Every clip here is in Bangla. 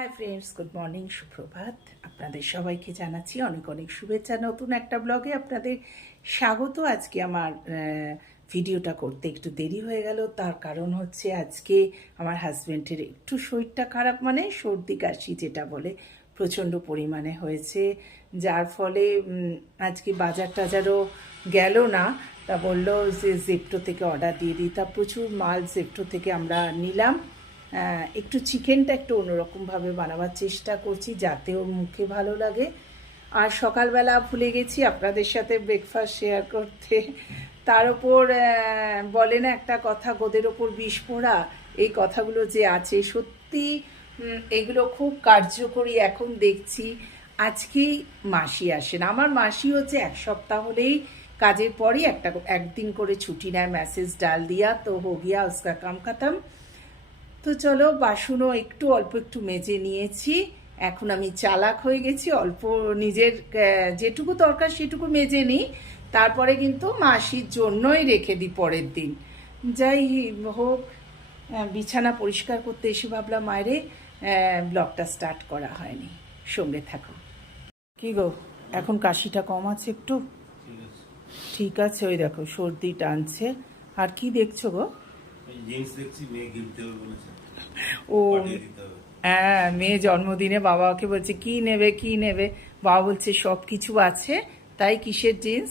হাই ফ্রেন্ডস গুড মর্নিং সুপ্রভাত আপনাদের সবাইকে জানাচ্ছি অনেক অনেক শুভেচ্ছা। নতুন একটা ব্লগে আপনাদের স্বাগত। আজকে আমার ভিডিওটা করতে একটু দেরি হয়ে গেল। তার কারণ হচ্ছে আজকে আমার হাজব্যান্ডের একটু শরীরটা খারাপ মানে সর্দি কাশি যেটা বলে, প্রচণ্ড পরিমাণে হয়েছে। যার ফলে আজকে বাজার টাজারও গেল না। তা বলল যে জেপ্টো থেকে অর্ডার দিয়ে দিই। তা প্রচুর মাল জেপ্টো থেকে আমরা নিলাম। একটু চিকেনটা একটু অন্যরকমভাবে বানাবার চেষ্টা করছি যাতে ওর মুখে ভালো লাগে। আর সকালবেলা ভুলে গেছি আপনাদের সাথে ব্রেকফাস্ট শেয়ার করতে। তার ওপর বলে না একটা কথা, গোদের ওপর বিষ পোড়া, এই কথাগুলো যে আছে, সত্যি এগুলো খুব কার্যকরী এখন দেখছি। আজকেই মাসি আসেন। আমার মাসি হচ্ছে এক সপ্তাহ হলেই কাজের পরই একটা, একদিন করে ছুটি নেয় মেসেজ ডাল দিয়া, তো হো গিয়া, উসকা কাম খাতাম। তো চলো বাসনও একটু, অল্প একটু মেজে নিয়েছি। এখন আমি চালাক হয়ে গেছি, অল্প নিজের যেটুকু দরকার সেটুকু মেজে নিই। তারপরে কিন্তু মাসির জন্যই রেখে দিই পরের দিন। যাই হোক বিছানা পরিষ্কার করতে এসে ভাবলাম মায়েরে ব্লগটা স্টার্ট করা হয়নি। সঙ্গে থাকো। কি গো, এখন কাশিটা কম আছে একটু? ঠিক আছে, ওই দেখো, সর্দি টানছে। আর কি দেখছ গো? জিন্স দেখছি, মেয়ে গিফট দেবে বলেছে। ও হ্যাঁ মেয়ে জন্মদিনে বাবাকে বলছে কি নেবে কি নেবে? বাবা বলছে সব কিছু আছে। তাই কিসের জিন্স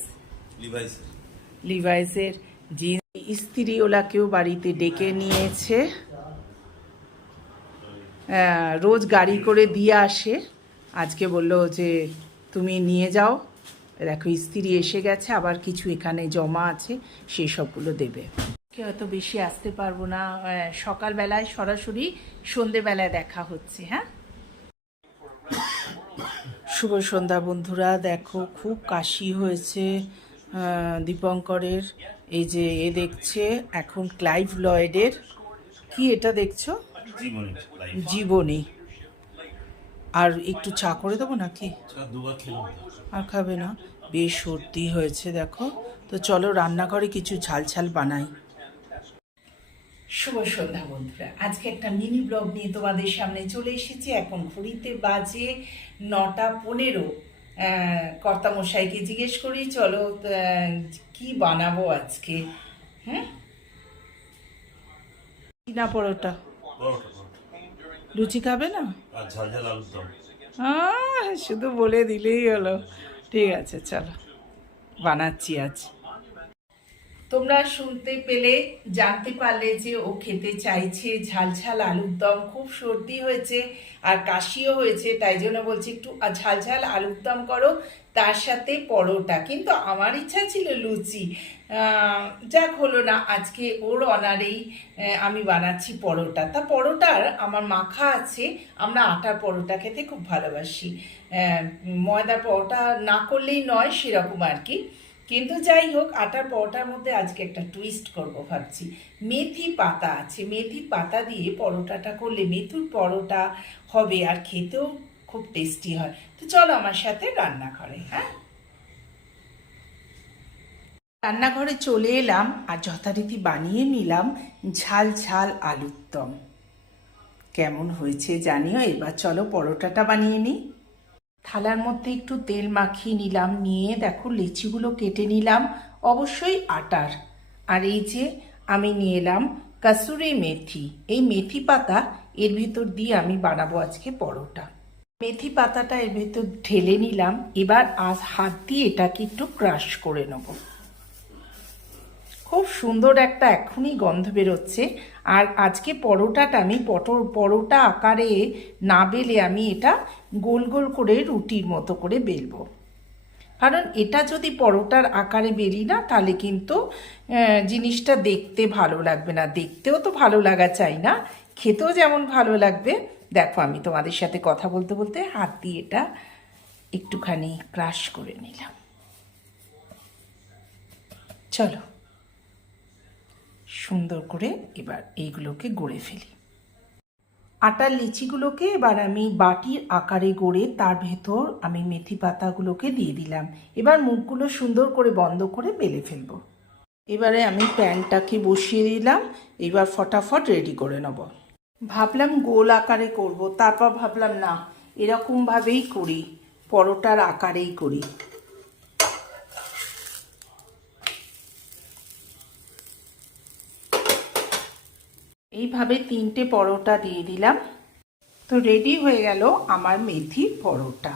লিভাইসের জিন্স স্ত্রীওলাকেও বাড়িতে ডেকে নিয়েছে। হ্যাঁ, রোজ গাড়ি করে দিয়ে আসে। আজকে বলল যে তুমি নিয়ে যাও। দেখো স্ত্রী এসে গেছে আবার কিছু এখানে জমা আছে সেই সবগুলো দেবে। হয়তো বেশি আসতে পারব না সকালবেলায় সরাসরি সন্ধেবেলায় দেখা হচ্ছে হ্যাঁ? শুভ সন্ধ্যা বন্ধুরা দেখো খুব কাশি হয়েছে দীপঙ্করের এই যে এ দেখছে এখন ক্লাইভ লয়েডের কি এটা দেখছ? জীবনী আর একটু চা করে দেবো নাকি। আর খাবে না? বেশ সর্দি হয়েছে দেখো। তো চলো রান্নাঘরে কিছু ঝাল ঝাল বানাই। শুভ সন্ধ্যা বন্ধুরা। আজকে একটা মিনি ব্লগ নিয়ে তোমাদের সামনে চলে এসেছি। এখন ঘড়িতে বাজে নটা পনেরো। কর্তামশাইকে জিজ্ঞেস করি চলো কি বানাবো আজকে? হ্যাঁ? না পরোটা? লুচি খাবে না? শুধু বলে দিলেই হলো। ঠিক আছে চলো। বানাচ্ছি আজ। তোমরা শুনতে পেলে জানতে পারলে যে ও খেতে চাইছে ঝাল ঝাল আলুর দম। খুব সর্দি হয়েছে আর কাশিও হয়েছে তাই জন্য বলছি একটু আ- ঝাল ঝাল আলুর দম করো তার সাথে পরোটা। কিন্তু আমার ইচ্ছা ছিল লুচি। যাক হলো না আজকে ওর অনারেই আমি বানাচ্ছি পরোটা। তা পরোটার আমার মাখা আছে আমরা আটার পরোটা খেতে খুব ভালোবাসি। আহ, ময়দার পরোটা না করলেই নয় সেরকম আর কি। কিন্তু যাই হোক আটার পরোটার মধ্যে আজকে একটা টুইস্ট করব ভাবছি। মেথি পাতা আছে, মেথি পাতা দিয়ে পরোটাটা করলে মেথুর পরোটা হবে আর খেতেও খুব টেস্টি হয়। তো চলো আমার সাথে রান্না করে হ্যাঁ? রান্নাঘরে চলে এলাম আর যথারীতি বানিয়ে নিলাম ঝাল ঝাল আলুর দম কেমন হয়েছে জানিও? এবার চলো পরোটাটা বানিয়ে নিই। থালার মধ্যে একটু তেল মাখিয়ে নিলাম, নিয়ে দেখো লিচিগুলো কেটে নিলাম, অবশ্যই আটার। আর এই যে আমি নিয়ে এলাম কাসুরি মেথি। এই মেথি পাতা এর ভেতর দিয়ে আমি বানাবো আজকে পরোটা। মেথি পাতাটা এর ভেতর ঢেলে নিলাম, এবার আজ হাত দিয়ে এটাকে একটু ক্রাশ করে নেব। খুব সুন্দর একটা এখনই গন্ধ বেরোচ্ছে। আর আজকে পরোটাটা আমি পটল, পরোটা আকারে না বেলে আমি এটা গোল গোল করে রুটির মতো করে বেলবো। কারণ এটা যদি পরোটার আকারে বেরি না, তাহলে কিন্তু জিনিসটা দেখতে ভালো লাগবে না। দেখতেও তো ভালো লাগা চাই না, খেতেও যেমন ভালো লাগবে। দেখো, আমি তোমাদের সাথে কথা বলতে বলতে হাত দিয়ে এটা একটুখানি ক্রাশ করে নিলাম। চলো। সুন্দর করে এবার এইগুলোকে গড়ে ফেলি। আটার লিচিগুলোকে এবার আমি বাটির আকারে গড়ে তার ভেতর আমি মেথি পাতাগুলোকে দিয়ে দিলাম। এবার মুখগুলো সুন্দর করে বন্ধ করে বেলে ফেলব। এবারে আমি প্যানটাকে বসিয়ে দিলাম। এবার ফটাফট রেডি করে নেব। ভাবলাম গোল আকারে করব, তারপর ভাবলাম না, এরকমভাবেই করি, পরোটার আকারেই করি। এইভাবে তিনটে পরোটা দিয়ে দিলাম। তো রেডি হয়ে গেল আমার মেথি পরোটা।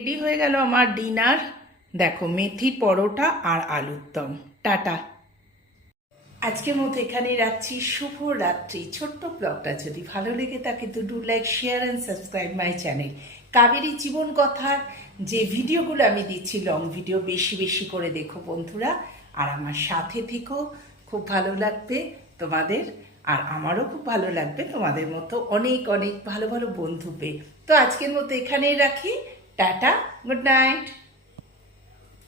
রেডি হয়ে গেল আমার ডিনার দেখো, মেথি পরোটা আর আলুর দম। টাটা। আজকের মতো এখানেই রাখছি। শুভ রাত্রি ছোট্ট ব্লগটা যদি ভালো লেগে থাকে, তো do like share and subscribe my channel Kaberi জীবন কথার যে ভিডিওগুলো আমি দিচ্ছি লং ভিডিও বেশি বেশি করে দেখো বন্ধুরা। আর আমার সাথে থেকো। খুব ভালো লাগবে। তোমাদের, আর আমারও খুব ভালো লাগবে তোমাদের মতো অনেক অনেক ভালো ভালো বন্ধু পেয়ে। তো আজকের মতো এখানেই রাখি। Ta-ta, good night.